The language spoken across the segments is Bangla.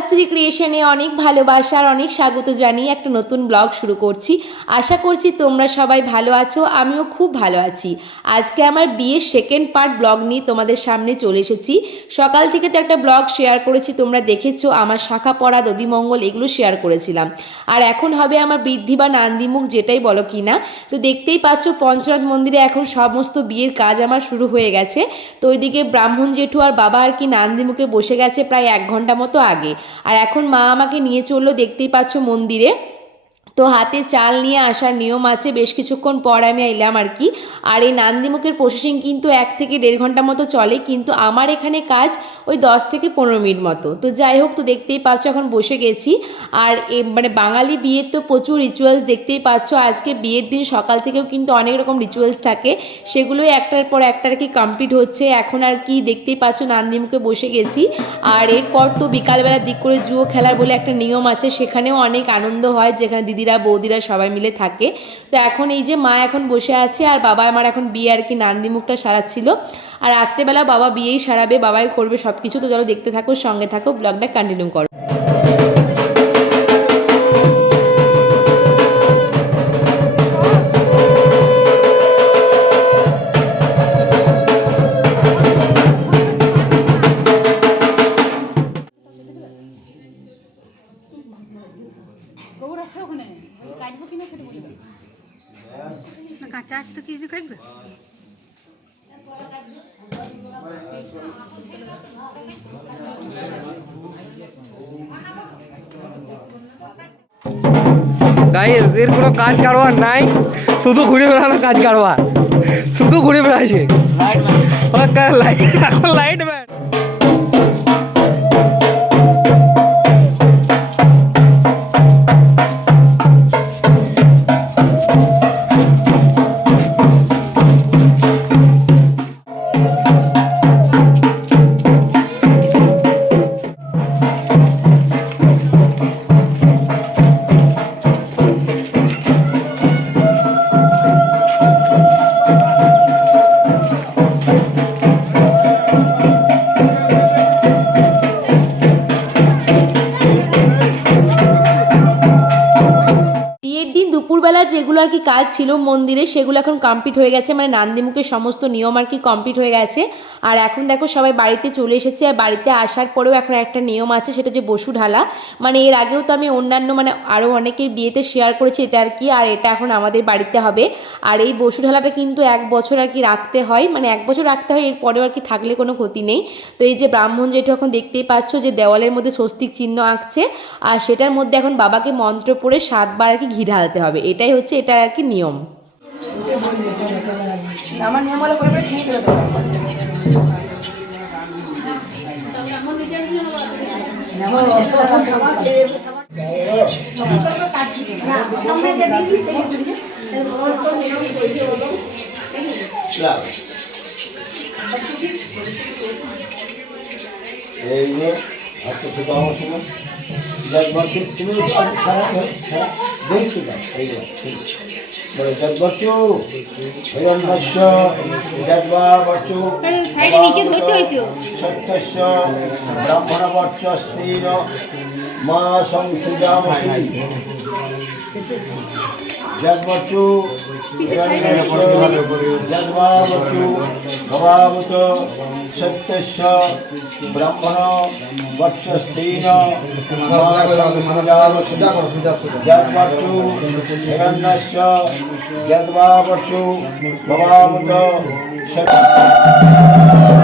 আকাশশ্রী ক্রিয়েশনে অনেক ভালোবাসা আর অনেক স্বাগত জানিয়ে একটা নতুন ব্লগ শুরু করছি। আশা করছি তোমরা সবাই ভালো আছো, আমিও খুব ভালো আছি। আজকে আমার বিয়ের সেকেন্ড পার্ট ব্লগ নিয়ে তোমাদের সামনে চলে এসেছি। সকাল থেকে তো একটা ব্লগ শেয়ার করেছি, তোমরা দেখেছ, আমার শাখা পড়া দদিমঙ্গল এগুলো শেয়ার করেছিলাম। আর এখন হবে আমার বৃদ্ধি বা নান্দিমুখ যেটাই বলো কি না। তো দেখতেই পাচ্ছ পঞ্চনাথ মন্দিরে এখন সমস্ত বিয়ের কাজ আমার শুরু হয়ে গেছে। তো ওইদিকে ব্রাহ্মণ জেঠু আর বাবা আর কি নান্দিমুখে বসে গেছে প্রায় এক ঘণ্টা মতো আগে। আর এখন মা আমাকে নিয়ে চলল দেখতেই পাচ্ছ মন্দিরে। তো হাতে চাল নিয়ে আসার নিয়ম আছে, বেশ কিছুক্ষণ পর আমি এলাম আর কি। আর এই নান্দিমুখের প্রসেসিং কিন্তু এক থেকে দেড় ঘণ্টা মতো চলে, কিন্তু আমার এখানে কাজ ওই দশ থেকে পনেরো মিনিট মতো। তো যাই হোক, তো দেখতেই পাচ্ছ এখন বসে গেছি। আর মানে বাঙালি বিয়ের তো প্রচুর রিচুয়ালস দেখতেই পাচ্ছ। আজকে বিয়ের দিন সকাল থেকেও কিন্তু অনেক রকম রিচুয়ালস থাকে। সেগুলোই একটার পর একটা আর কি কমপ্লিট হচ্ছে। এখন আর কি দেখতেই পাচ্ছ, নান্দিমুখে বসে গেছি। আর এরপর তো বিকালবেলার দিক করে জুয়ো খেলার বলে একটা নিয়ম আছে, সেখানেও অনেক আনন্দ হয়, যেখানে দিদিরা বৌদিরা সবাই মিলে থাকে। তো এখন এই যে মা এখন বসে আছে আর বাবা আমার এখন বিয়ে আর কি নান্দি মুখটা সারাচ্ছিল। আর রাত্রেবেলা বাবা বিয়েই সারাবে, বাবাই করবে সব কিছু তো চলো দেখতে থাকো, সঙ্গে থাকো, ব্লগটা কন্টিনিউ করো। গাইস এর কোনো কাজ কারবার নাই। শুধু ঘুরে বেড়ানো কাজ কারবার। শুধু ঘুরে বেড়াচ্ছে। লাইট এখন লাইট ম্যান কি কাজ ছিল মন্দিরে সেগুলো এখন কমপ্লিট হয়ে গেছে। মানে নান্দিমুখের সমস্ত নিয়ম আর কি কমপ্লিট হয়ে গেছে। আর এখন দেখো সবাই বাড়িতে চলে এসেছে আর বাড়িতে আসার পরেও এখন একটা নিয়ম আছে, সেটা যে বসু ঢালা। মানে এর আগেও তো আমি অন্যান্য মানে আরও অনেকের বিয়েতে শেয়ার করেছি এটা আর কি, আর এটা এখন আমাদের বাড়িতে হবে। আর এই বসু ঢালাটা কিন্তু এক বছর আর কি রাখতে হয়। মানে এক বছর রাখতে হয়, এরপরেও আর কি থাকলে কোনো ক্ষতি নেই। তো এই যে ব্রাহ্মণ যেটু এখন দেখতেই পাচ্ছ যে দেওয়ালের মধ্যে স্বস্তিক চিহ্ন আঁকছে। আর সেটার মধ্যে এখন বাবাকে মন্ত্র পড়ে সাতবার আর কি ঘি ঢালতে হবে। এটাই হচ্ছে, এটার আর কি নিয়ম? আমার নিয়ম হলো করে খেয়ে দেবে। এই যে আজকে শুধু আমার সময়। তুমি দেখতে পাও এইগুলো বলে জগবর্ষ হিরণ্যস্য জগবাবর্ষ সত্যস্য ব্রাহ্মণবর্ষ স্ত্রীর মা সংসৃজামসি জগবর্ষ জগবাবর্ষ ভবাবত সত্যস্য ব্রাহ্মণ বর্ষস্তেন জগবর্ষু হিরণ্যস্য যদ্বাবর্ষু ভবামুত নিজের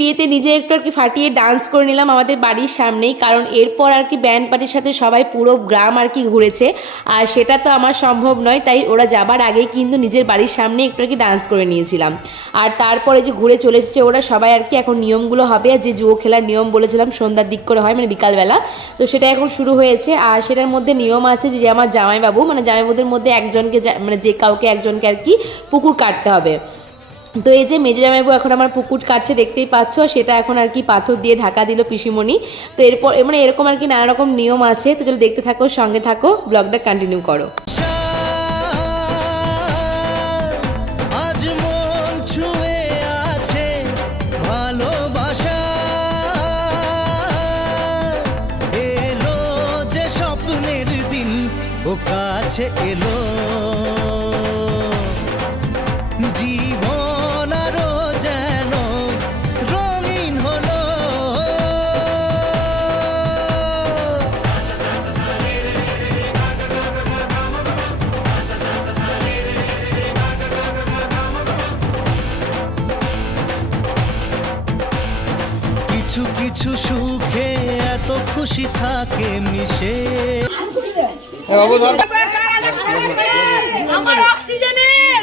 বিয়েতে নিজে একটু আর কি ফাটিয়ে ডান্স করে নিলাম আমাদের বাড়ির সামনেই, কারণ এরপর আর কি ব্যান্ড পার্টির সাথে সবাই পুরো গ্রাম আর কি ঘুরেছে। আর সেটা তো আমার সম্ভব নয়, তাই ওরা যাবার আগেই কিন্তু নিজের বাড়ির সামনে একটু আর কি ডান্স করে নিয়েছিলাম। আর তারপরে যে ঘুরে চলে এসেছে ওরা সবাই আর কি এখন নিয়মগুলো হবে, আর যে জুয়ো খেলার নিয়ম বলেছিলাম সন্ধ্যার দিক করে হয় মানে বিকালবেলা। তো সেটা এখন শুরু হয়েছে, আর সেটার মধ্যে নিয়ম আছে যে আমার জামাইবাবু মানে জামাইবাবুদের মধ্যে একজনকে মানে যে কাউকে একজনকে আর কি পুকুর কাটতে হবে। তো এই যে মেজে জামাইবু এখন আমার পুকুর কাটছে দেখতেই পাচ্ছ সেটা এখন আর কি পাথর দিয়ে ঢাকা দিল পিসিমণি। তো এরপর মানে এরকম আর কি নানা রকম নিয়ম আছে, তো চলো দেখতে থাকো, সঙ্গে থাকো, ব্লগটা কন্টিনিউ করো। কাছে এলো খুশি থাকে মিশে অক্সিজেনের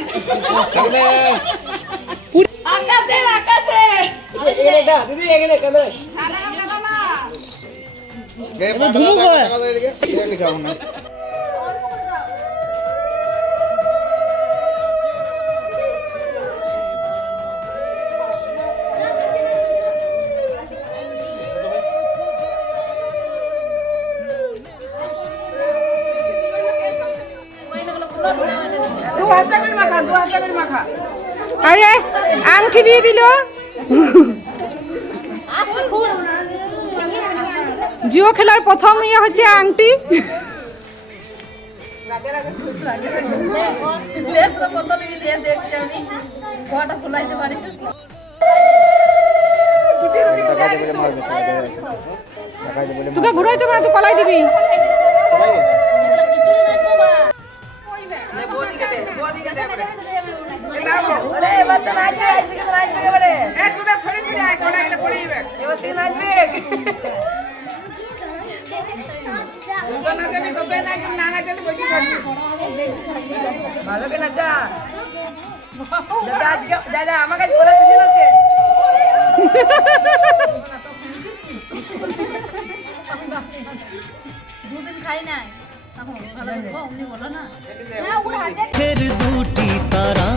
আরে, আংটি দিয়ে দিল। জিও খেলার প্রথম ইয়ে হচ্ছে আংটি। তোকে ঘুরাইতে পারে তুই কলাই দিবি। একটুটা কোনা ভালো করে নাচা দাদা আজকে দাদা আমার কাছে বলে দিছিল সে দুদিন খাই নাই ফের দুটি তারা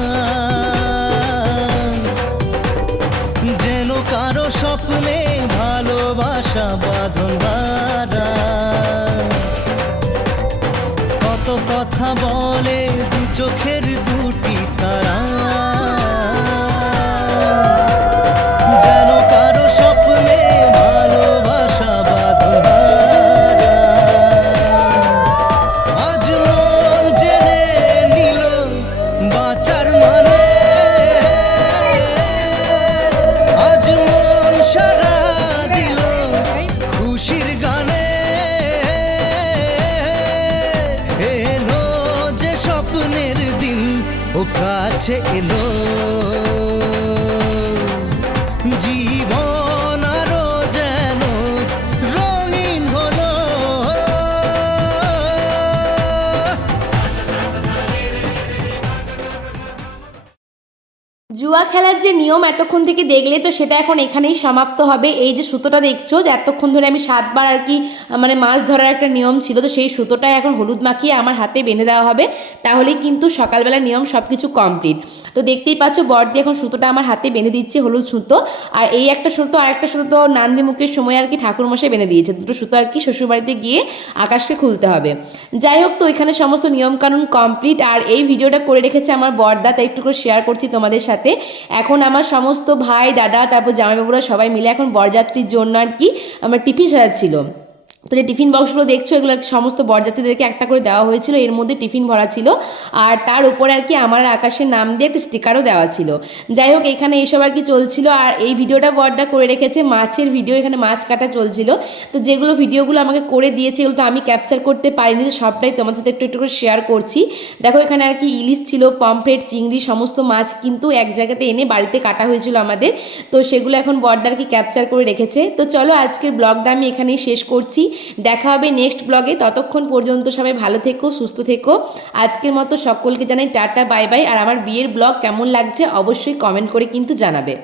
স্বপ্নে ভালোবাসা বাঁধন কত কথা বলে দু চোখের ও কাছে এলো। জীবন জুয়া খেলার যে নিয়ম এতক্ষণ থেকে দেখলে তো সেটা এখন এখানেই সমাপ্ত হবে। এই যে সুতোটা দেখছ যে এতক্ষণ ধরে আমি সাতবার আর কি মানে মাছ ধরার একটা নিয়ম ছিল, তো সেই সুতোটা এখন হলুদ মাখিয়ে আমার হাতে বেঁধে দেওয়া হবে। তাহলেই কিন্তু সকালবেলা নিয়ম সব কিছু কমপ্লিট তো দেখতেই পাচ্ছ বড়দি এখন সুতোটা আমার হাতে বেঁধে দিচ্ছে হলুদ সুতো। আর এই একটা সুতো, আর একটা সুতো তো নান্দি মুখের সময় আর কি ঠাকুরমশাই বেঁধে দিয়েছে। দুটো সুতো আর কি শ্বশুরবাড়িতে গিয়ে আকাশকে খুলতে হবে। যাই হোক তো এখানে সমস্ত নিয়মকানুন কমপ্লিট আর এই ভিডিওটা করে রেখেছে আমার বড়দা তাই একটু করে শেয়ার করছি তোমাদের সাথে। এখন আমার সমস্ত ভাই, দাদা, তারপর জামাইবাবুরা সবাই মিলে এখন বরযাত্রীর জন্য আর কি আমার টিফিন সাজাচ্ছিল। তো যে টিফিন বক্সগুলো দেখছ, এগুলো আর সমস্ত বরযাত্রীদেরকে একটা করে দেওয়া হয়েছিল, এর মধ্যে টিফিন ভরা ছিল। আর তার উপরে আর কি আমার আর আকাশের নাম দিয়ে একটা স্টিকারও দেওয়া ছিল। যাই হোক, এখানে এইসব আর কি চলছিল। আর এই ভিডিওটা বরদা করে রেখেছে, মাছের ভিডিও এখানে মাছ কাটা চলছিল। তো যেগুলো ভিডিওগুলো আমাকে করে দিয়েছে, এগুলো তো আমি ক্যাপচার করতে পারিনি, তো সবটাই তোমার সাথে একটু একটু করে শেয়ার করছি। দেখো, এখানে আর কি ইলিশ ছিল পমফ্রেট চিংড়ি, সমস্ত মাছ কিন্তু এক জায়গাতে এনে বাড়িতে কাটা হয়েছিল আমাদের। তো সেগুলো এখন বর্ডার কি ক্যাপচার করে রেখেছে। তো চলো, আজকের ব্লগটা আমি এখানেই শেষ করছি। দেখা হবে নেক্সট ব্লগে ততক্ষণ পর্যন্ত সবাই ভালো থেকো, সুস্থ থেকো। আজকের মতো সকলকে জানাই টাটা বাই বাই আর আমার বিয়ের ব্লগ কেমন লাগছে অবশ্যই কমেন্ট করে কিন্তু জানাবে।